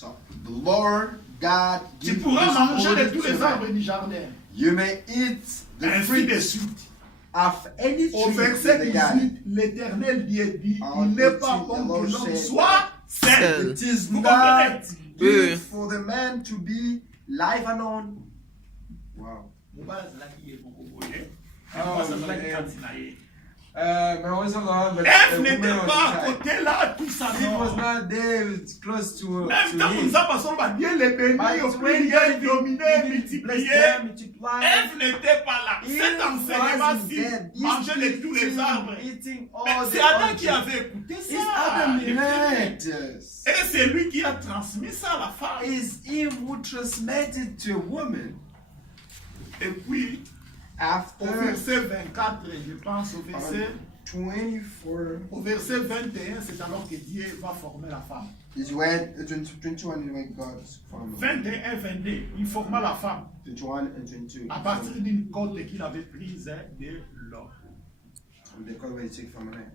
So the Lord God Tu gives pourras manger de tous les man. arbres du jardin. You may eat the Ainsi de fruit suite. of any Au tree in verset the 18, garden. l'Éternel dit, En il n'est pas 18, bon the Lord que l'homme said soit seul. It is Vous not comprenez? good for the man to be life alone. Wow. Ève n'était pas à côté là, tout ça. He was not there close to Même temps que him. nous avons passé, Dieu les bénit, prier, dominer, multiplier. Ève n'était pas là. Cet enseignement-ci, manger de tous les arbres. C'est Adam qui avait écouté ça. Et c'est lui qui a transmis ça à la femme. Is him who transmitted to a woman. Et puis, After au verset 24, je pense, au verset 24, Au verset 21, c'est alors que Dieu va former la femme. is when 21 is when God formed 21 et 22, il forma la femme 21 and 22. à partir d'une côte qu'il avait prise de l'homme. And the God will take from her.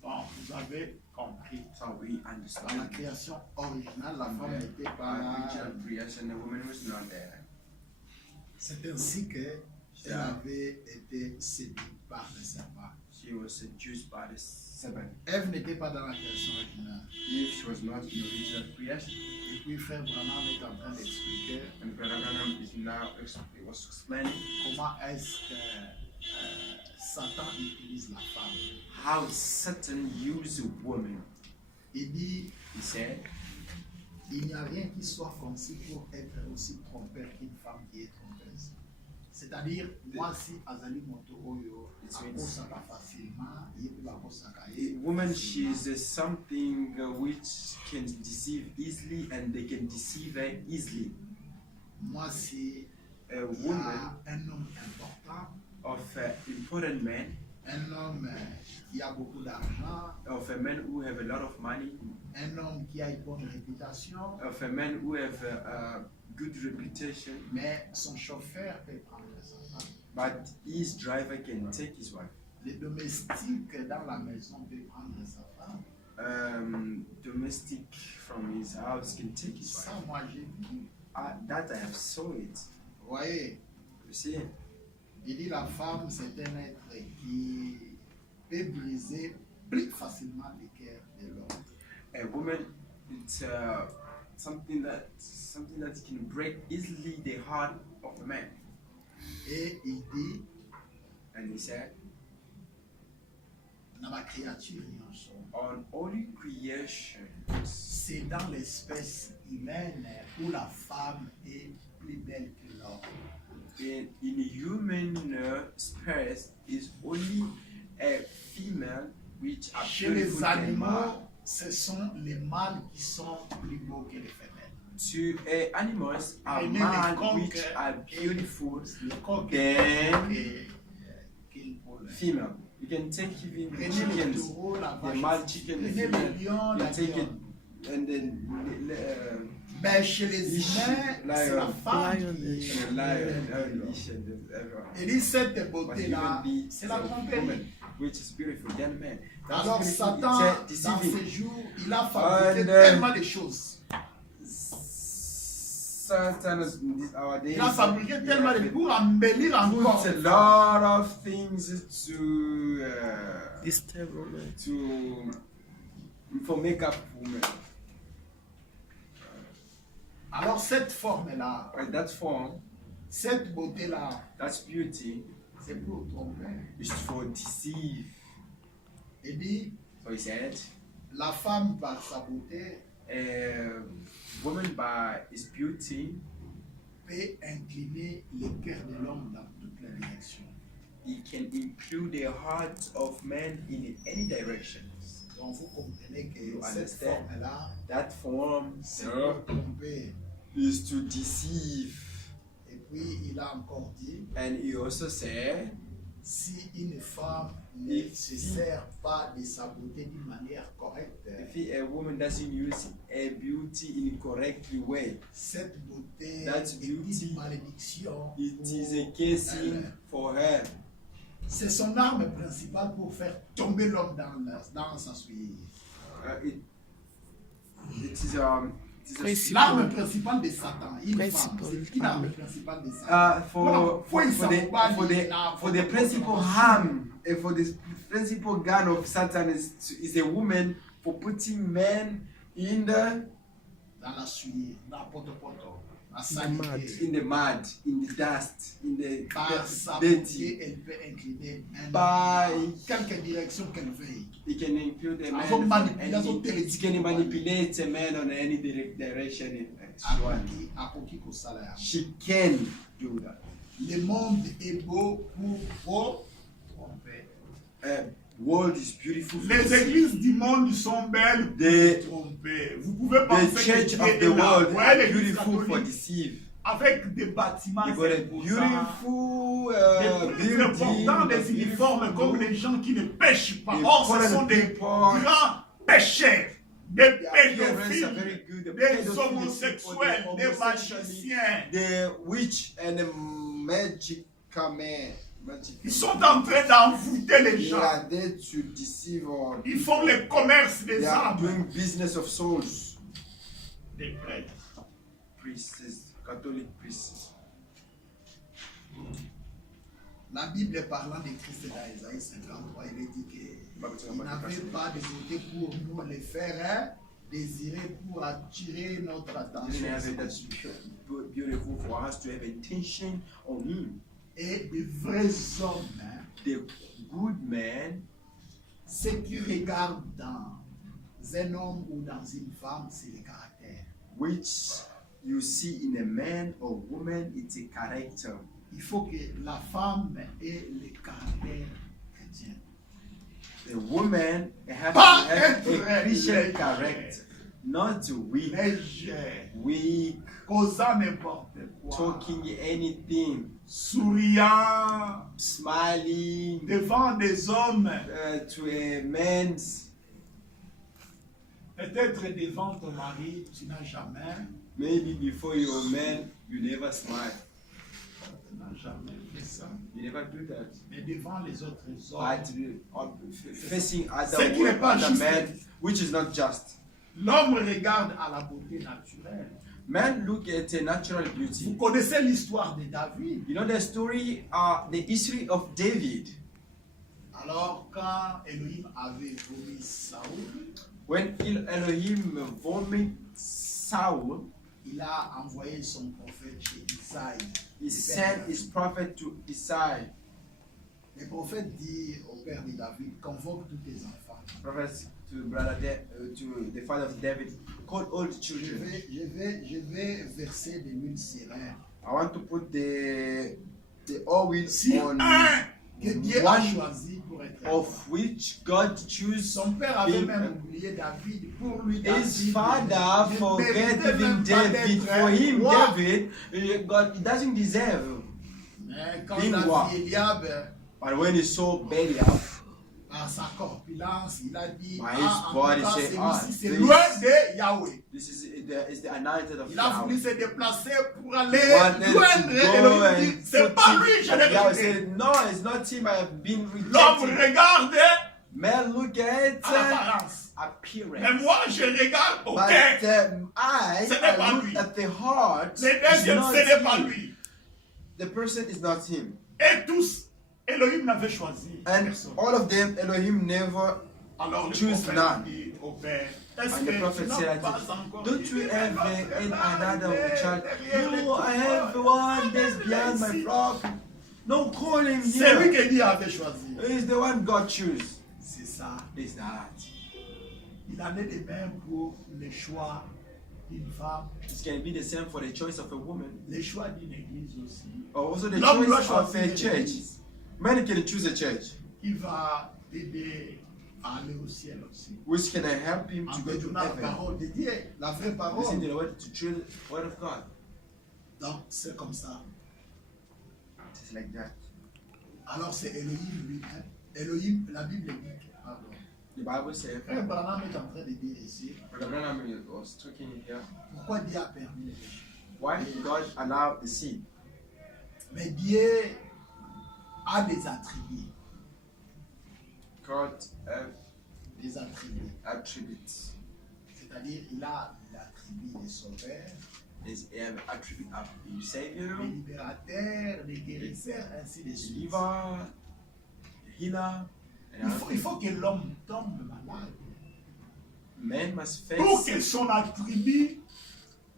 Bon, vous avez compris. So we Dans la understand. création originale, la femme n'était pas là. Original creation, the woman was not there. C'est ainsi qu'elle avait été séduite par le serpent. She was seduced by the serpent. Ève n'était pas dans la création originale. If she was not in the original creation. Et puis frère Branham est en train d'expliquer And Brother Branham is now was explaining comment est-ce que Satan utilise la femme. how Satan used a woman. Il dit, He said, il n'y a rien qui soit conçu pour être aussi trompeur qu'une femme qui est trompeuse. C'est-à-dire, moi si Azali Motoroyo, akosaka facilement, il akosaka. a woman, she is something which can deceive easily and they can deceive her easily. Moi si A il y woman a un homme important, of important men, un homme qui a beaucoup d'argent, of a man who have a lot of money, un homme qui a une bonne réputation, of a man who have a good reputation, mais son chauffeur peut prendre sa femme. but his driver can take his wife. Le domestique dans la maison peut prendre sa femme. Domestic from his house can take his Ça, wife. moi j'ai vu. That I have saw it. Vous voyez, You see, il dit la femme c'est un être qui peut briser plus facilement les cœurs de l'homme. a woman, it's something that can break easily the heart of a man. Et il dit, And he said, dans la créature nyonso, on all creation, c'est dans l'espèce humaine où la femme est plus belle que l'homme. in human space is only a female which are Chez les beautiful than animaux, male. ce sont les mâles qui sont plus beaux que les femelles. To animals are Et les male coqs, which are beautiful Le coq than qu'il pôle. female. You can take even Prenez le chickens, taureau, la the vache. male chicken, the Prenez le female. lion, You la take it lionne. and then Mais chez les humains, c'est la femme Lion, qui the lion, leash and everyone. Et dit cette But beauté-là, even be c'est la a tromperie. woman which is beautiful than man. That's Alors beautiful. Satan, dans It's ses deceiving. jours, il a fabriqué And, tellement de choses. Satan is in our days. Il a fabriqué tellement de pour embellir encore. Puts a lot of things to Disturb woman. for makeup women. Alors cette forme-là, Right, that form, cette beauté-là, that beauty c'est pour tromper. is for deceive. Il dit, So he said, la femme par sa beauté a woman by his beauty, peut incliner le cœur de l'homme dans toutes les directions. he can include the heart of man in any directions. Donc vous comprenez que You cette understand? forme-là, That form c'est pour tromper. is to deceive. Et puis il a encore dit, And he also said, si une femme ne se sert pas de sa beauté d'une manière correcte, if a woman doesn't use a beauty in a correct way, cette beauté That's est beauty. une malédiction. it pour is a casing elle. for her. C'est son arme principale pour faire tomber l'homme dans sa souillure. It L'arme principale de Satan, une femme, c'est qui l'arme principale de Satan? For the principal harm and for the principal gun of Satan is a woman for putting men in the Dans la souillure, dans la poto-poto, la in the mud, saleté. in the mud, in the dust, in the Par sa dirty. beauté, elle peut incliner un By- homme dans quelque direction qu'elle veuille. He can include a man. Elles ont from manipulé, elles ont any, télé- he can manipulate a man on any direction she wants. Akoki kosala. She can do that. Le monde est beau pour vous tromper. World is beautiful. for Les the églises du monde sont belles pour The- vous tromper. Vous pouvez The penser church que of Dieu the est là. world Ouais, are l'église beautiful for catholique, deceive. avec des bâtiments They got a imposants, beautiful des trucs importants, des building, uniformes comme des gens qui ne pêchent pas. They Or, ce call sont the des people- grands pécheurs, des The appearance are pédophiles, very good. The des pedophiles, homosexuels, the des homosexuals, magiciens. the witch and the magic man. Ils sont en train d'envoûter les They gens. are there to deceive or Ils font le commerce des they are âmes. doing business of souls. Des prêtres. Priests, Catholic priests. La Bible parlant de Christ dans Isaïe 53, il est dit qu'il n'avait pas de beauté pour nous les faire désirer pour attirer notre He didn't have attention. it that's beautiful for us to have attention on him. Et de vrais hommes, hein, The good man, ce qui regarde dans un homme ou dans une femme, c'est le caractère. which you see in a man or woman, it's a character. Il faut que la femme ait le caractère chrétien. The woman has Pas to have être a Christian léger. character, not weak, Léger, weak, causant n'importe quoi, talking anything, souriant smiling devant des hommes, to a man's. peut-être devant ton mari, tu n'as jamais, Maybe before your man, you never smile. tu n'as jamais fait ça. You never do that. Mais devant les autres But hommes, facing Ce other qui n'est pas other juste. man, which is not just. l'homme regarde à la beauté naturelle. Man look at a natural Vous beauty. connaissez l'histoire de David. You know the story, the history of David. Alors, quand Elohim avait vomi Saoul, When Elohim vomit Saul, il a envoyé son prophète chez Isaïe. he sent his prophet to Isaiah. Le prophète dit au père de David, convoque tous tes enfants. Prophet to the father of David, call all the children. Je vais verser de l'huile sirène. I want to put the oil Si on un que Dieu a one choisi pour être of which God choose. son père avait même oublié David pour lui. His David father ne forget méritait even même pas David. d'être For him, roi. David, God he doesn't deserve. Mais quand Being il a roi. vu Eliab, But when he saw Belial, par sa corpulence, il a dit, By ah, his en body, tout cas, say, ah, celui-ci, c'est this- loin de Yahweh. this is the anointed of Il a voulu Yahweh. se déplacer pour aller Wanted loindre to Elohim. go Il dit, and c'est put pas him- lui, je and l'ai Yahweh rejeté. said, no, it's not him. I have been L'homme rejected. regarde Man, look at à l'apparence. Mais appearance. moi, je regarde au But cœur. I Ce n'est pas look lui. at the heart. Le It's deuxième, not ce n'est pas him. lui. The person is not him. Et tous, Elohim n'avait choisi And personne. all of them, Elohim never. Alors le choose prophète none. dit au père, est-ce And the que prophet tu n'as said, pas encore don't dit, you mais have notre another mari child? derrière les No, I have tours. one that's beyond my flock. No, call him C'est lui here. que Dieu avait choisi. He's the one God choose. C'est ça. Is that. Il en est de même pour le choix d'une femme, It can be the same for the choice of a woman. le choix d'une église aussi. Or also the L'homme doit choice of choisir a une church. église Man can choose a church. qui va t'aider à aller au ciel aussi. Which can help him En to go to détournant la heaven. parole de Dieu, la vraie Listen parole. to the word, to choose the word of God. Donc c'est comme ça. Just like that. Alors c'est Elohim lui-même. Elohim, la Bible dit, pardon. The Bible says, Frère Branham est en train de dire ici, Brother Branham was talking here. pourquoi Dieu a permis les péchés. Why God allowed the sin? Mais Dieu a des attributs. God have Des attributs. attributes. C'est-à-dire, il a l'attribut de sauveur, Is an attribute of the Savior, de libérateur, de guérisseur, ainsi de suite. believer, healer. And Il faut que l'homme tombe malade man must pour face que son attribut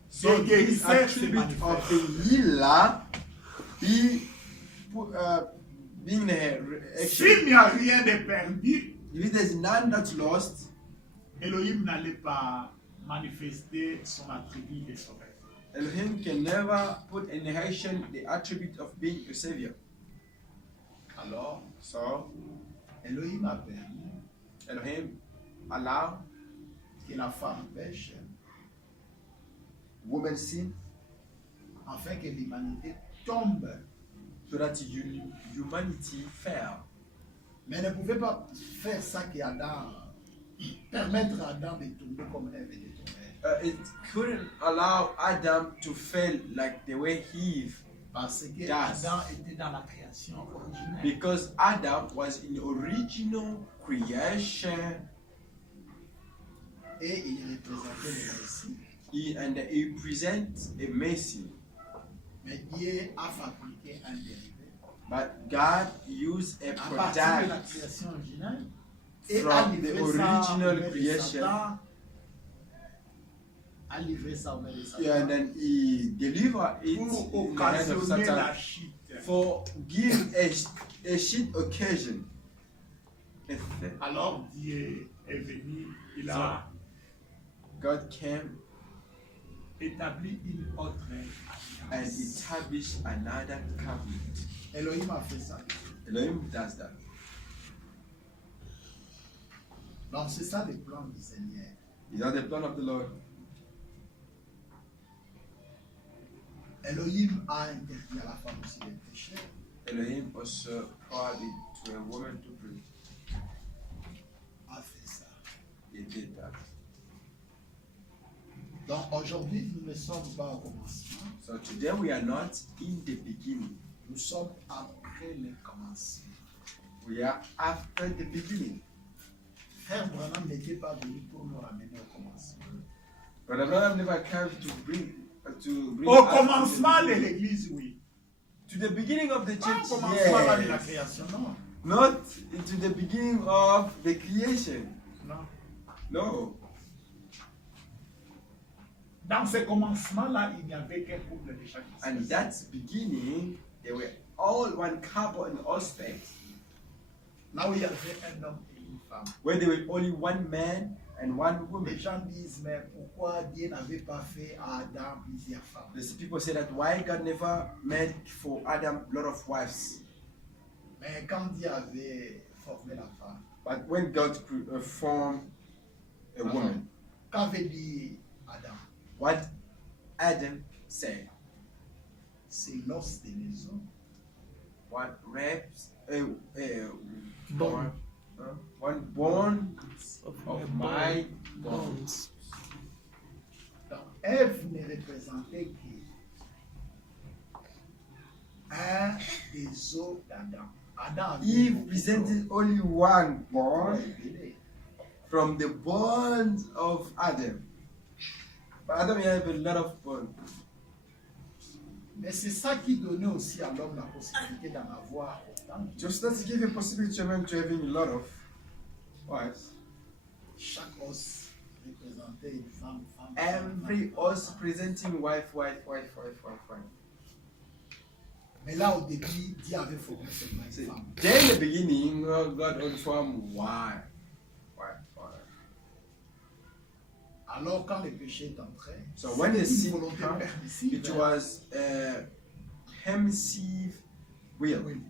So de this guérisseur se attribute of manifeste. the healer being S'il n'y a rien de perdu, if there's none that's lost, Elohim n'allait pas manifester son attribut de sauveur. Elohim can never put in negation the attribute of being a savior. Alors, So Elohim a permis Elohim allow que la femme pêche woman sin afin que l'humanité tombe. so that humanity fell. Mais elle ne pouvait pas faire ça qu'Adam, permettre à Adam de tomber comme Ève était tombée. It couldn't allow Adam to fail like the way Eve, Parce que Yes. Adam était dans la création originelle. because Adam was in the original creation. Et il représentait le Messie. And he presents a Messi. Mais Dieu a fabriqué un dérivé But God used a à partir de la product création originale et a from the livré ça au original maître de creation. Satan, a livré ça au maître de Satan And then he delivered it pour in the hand of occasionner la Satan chute. for give a shit occasion. Alors Dieu est venu, il a God came établi une autre and alliance. established another covenant. Elohim a fait ça. Elohim does that. Donc c'est ça le plan du Seigneur. Is that the plan of the Lord? Elohim a interdit à la femme aussi de pécher. Elohim also provided to a woman to pray. A fait ça. He did that. Donc aujourd'hui, nous ne sommes pas au commencement, So today we are not in the beginning. nous sommes après le commencement. We are after the beginning. Frère Branham n'était pas venu pour nous ramener au commencement. But Abraham never came to bring Au us commencement to de the, l'église, oui. to the beginning of the Pas church. au commencement là de la Yes. création, non. Not to the beginning of the creation. Non. No. Dans ce commencement-là, il n'y avait qu'un couple de chaque And sexe. that's beginning. They were all one couple in all specs. Là où il y avait un homme et une femme. Where there were only one man and one woman. Les gens disent, mais pourquoi Dieu n'avait pas fait à Adam plusieurs femmes? There's people say that why God never made for Adam a lot of wives. Mais quand Dieu avait formé la femme, But when God formed a woman, qu'avait dit Adam? what Adam said, C'est l'os des maisons. what reps, Bone. one born Of of my my bones. bones. Donc, Ève ne représentait qu'un des os d'Adam. Adam avait Eve beaucoup presented only one d'os. born Révélé. from the bones of Adam. But Adam had a lot of bones. Mais c'est ça qui donnait aussi à l'homme la possibilité d'en avoir autant. Just let's give a possibility to a man to having a lot of wives. Chaque os représentait une femme, femme. Every femme, us femme. presenting wife. Mais là, au début, Dieu avait formé seulement une See, femme. then in the beginning, God only formed wife. Alors, quand le péché est entré, So when the c'était sin une volonté came, permissive. it was permissive will. Oui.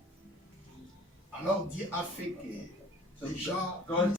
Alors, Dieu a fait que So les gens God